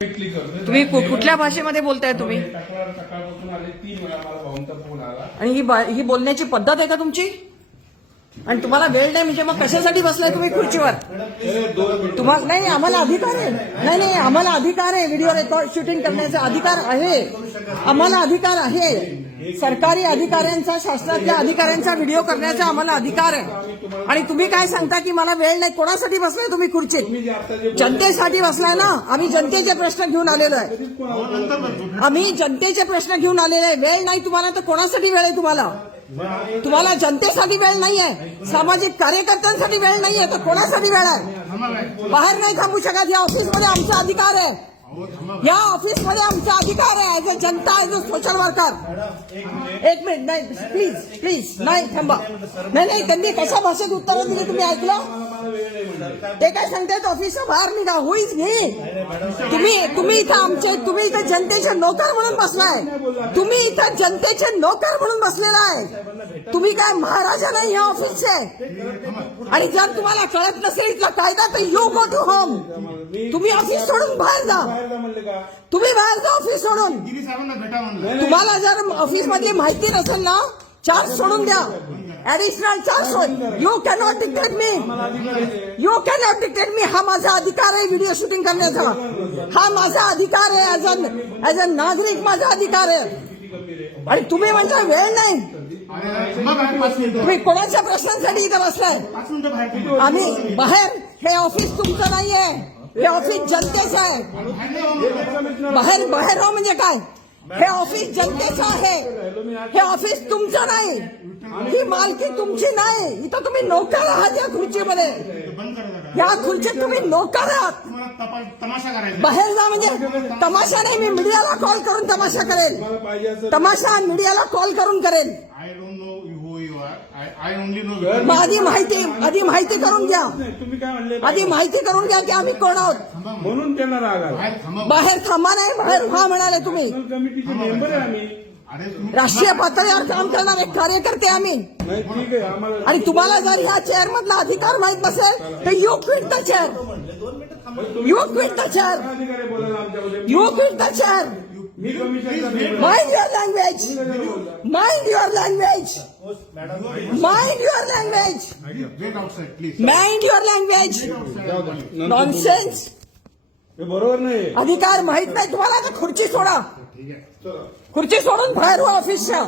तुम्ही कुठल्या भाषेमध्ये बोलताय तुम्ही? सकाळपासून आले 3 वेळा मला भाऊंचा फोन आला. आणि ही बोलण्याची पद्धत आहे का तुमची? आणि तुम्हाला वेळ नाही म्हणजे मग कशासाठी बसलाय तुम्ही खुर्चीवर? तुम्हाला नाही, आम्हाला अधिकार आहे. नाही, आम्हाला अधिकार आहे. व्हिडिओ रेकॉर्ड शूटिंग करण्याचा अधिकार आहे. आम्हाला अधिकार आहे. सरकारी अधिकाऱ्यांचा, शासनातल्या अधिकाऱ्यांचा व्हिडिओ करण्याचा आम्हाला अधिकार आहे. आणि तुम्ही काय सांगता की मला वेळ नाही? कोणासाठी बसलाय तुम्ही खुर्चीत? जनतेसाठी बसलाय ना. आम्ही जनतेचे प्रश्न घेऊन आलेलो आहे. आम्ही जनतेचे प्रश्न घेऊन आलेले आहे. वेळ नाही तुम्हाला तर कोणासाठी वेळ आहे तुम्हाला? तुम्हाला जनतेसाठी वेळ नाहीये, सामाजिक कार्यकर्त्यांसाठी वेळ नाहीये, तर कोणासाठी वेळ आहे? बाहेर नाही थांबू शकत. या ऑफिसमध्ये आमचा अधिकार आहे. या ऑफिसमध्ये आमचा अधिकार आहे. As a Janata, as a social worker. एक मिनिट, नाही प्लीज नाही थांबा. नाही, त्यांनी कशा भाषेत उत्तर दिली तुम्ही ऐकलं? ते काय सांगतायत ऑफिसच्या बाहेर निघा. होईच नाही. तुम्ही इथं जनतेचे नोकर म्हणून बसलाय. तुम्ही इथं जनतेचे नोकर म्हणून बसलेला आहे. तुम्ही काय महाराजा नाही या ऑफिसचे. आणि जर तुम्हाला कळत नसेल इथला कायदा तर यू गो टू होम. तुम्ही ऑफिस सोडून बाहेर जा. तुम्ही बाहेर जा ऑफिस सोडून. तुम्हाला जर ऑफिसमधली माहिती नसेल ना, चार्ज सोडून द्या. ऍडिशनल चार्ज सोड. यू कॅनॉट डिक्टेट मी. हा माझा अधिकार आहे व्हिडिओ शूटिंग करण्याचा. हा माझा अधिकार आहे. ऍज अ नागरिक माझा अधिकार आहे. आणि तुम्ही म्हणजे वेळ नाही. तुम्ही कोणाच्या प्रश्नांसाठी इथे बसलाय? आम्ही बाहेर. हे ऑफिस तुमचं नाहीये. हे ऑफिस जनतेचं आहे. बाहेर हो म्हणजे काय? हे ऑफिस जनतेचं आहे. हे ऑफिस तुमचं नाही. ही मालकी तुमची नाही. इथं तुम्ही नोकर आहात या खुर्चीमध्ये. या खुर्चीत तुम्ही नोकर आहात. बाहेर जा म्हणजे तमाशा नाही. मी मीडियाला कॉल करून तमाशा करेल. तमाशा मीडियाला कॉल करून करेल. आधी माहिती करून घ्या. आधी माहिती करून घ्या की आम्ही कोण आहोत. म्हणून त्यांना राग आला. बाहेर थांबा नाही, बाहेर व्हा म्हणाले तुम्ही. कमिटीचे मेंबर आहे आम्ही. राष्ट्रीय पातळीवर काम करणारे कार्यकर्ते आम्ही. ठीक आहे आम्हाला. आणि तुम्हाला जर ह्या चेअर मधला अधिकार माहित नसेल तर you quit the chair. You quit the chair. You quit the chair. Mind your language. Mind your language. Mind your language. Mind your language. Nonsense. बरोबर नाही. अधिकार माहित नाही तुम्हाला तर खुर्ची सोडा. खुर्ची सोडून बाहेर व्हा ऑफिसच्या.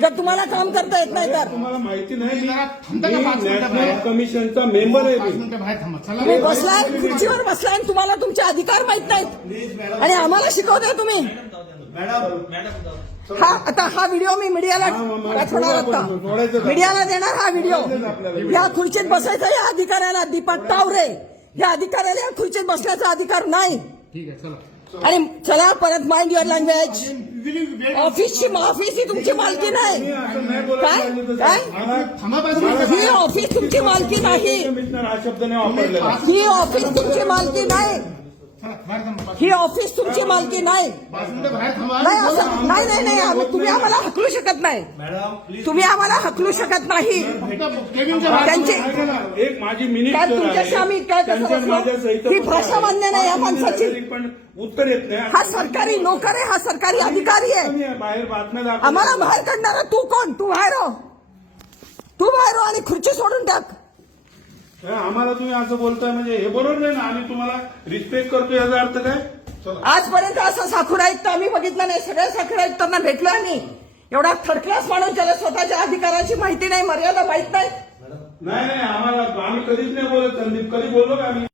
जर तुम्हाला काम करता येत नाही तर. तुम्हाला माहिती नाही, नॅशनल कमिशनचा मेंबर आहे. तुम्ही बसलाय खुर्चीवर बसलाय आणि तुम्हाला तुमचे अधिकार माहित नाहीत आणि आम्हाला शिकवताय तुम्ही. हा व्हिडिओ मी मीडियाला पाठवणार. आता मीडियाला देणार हा व्हिडिओ. या खुर्चीत बसायचा या अधिकाऱ्याला, दीपक तावरे या अधिकाऱ्याला या खुर्चीत बसण्याचा अधिकार नाही. आणि चला परत माइंड युअर लँग्वेज. ऑफिस ही तुमची मालकी नाही. काय ही ऑफिस तुमची मालकी नाही. ही ऑफिस तुमची मालकी नाही. ही ऑफिस तुमची मालकी नाही. नाही, तुम्ही आम्हाला हकलू शकत नाही. तुम्ही आम्हाला हकलू शकत नाही. त्यांची तुमच्याशी आम्ही काय कसं ही भाषा मान्य नाही या माणसाची. उत्तर येत नाही. हा सरकारी नोकर आहे. हा सरकारी अधिकारी आहे. आम्हाला बाहेर काढणारा तू कोण? तू बाहेर हो. तू बाहेर हो आणि खुर्ची सोडून टाक. आम्हाला तुम्ही असं बोलताय म्हणजे हे बरोबर नाही ना. आम्ही तुम्हाला रिस्पेक्ट करतो याचा अर्थ काय? आजपर्यंत असं साखर आयुक्त आम्ही बघितलं नाही. सगळ्या साखर आयुक्तांना भेटलो आम्ही. एवढा थर्ड क्लास माणूस ज्याला स्वतःच्या अधिकाराची माहिती नाही, मर्यादा माहित नाही. नाही आम्हाला. आम्ही कधीच नाही बोलत संदीप. कधी बोललो का आम्ही?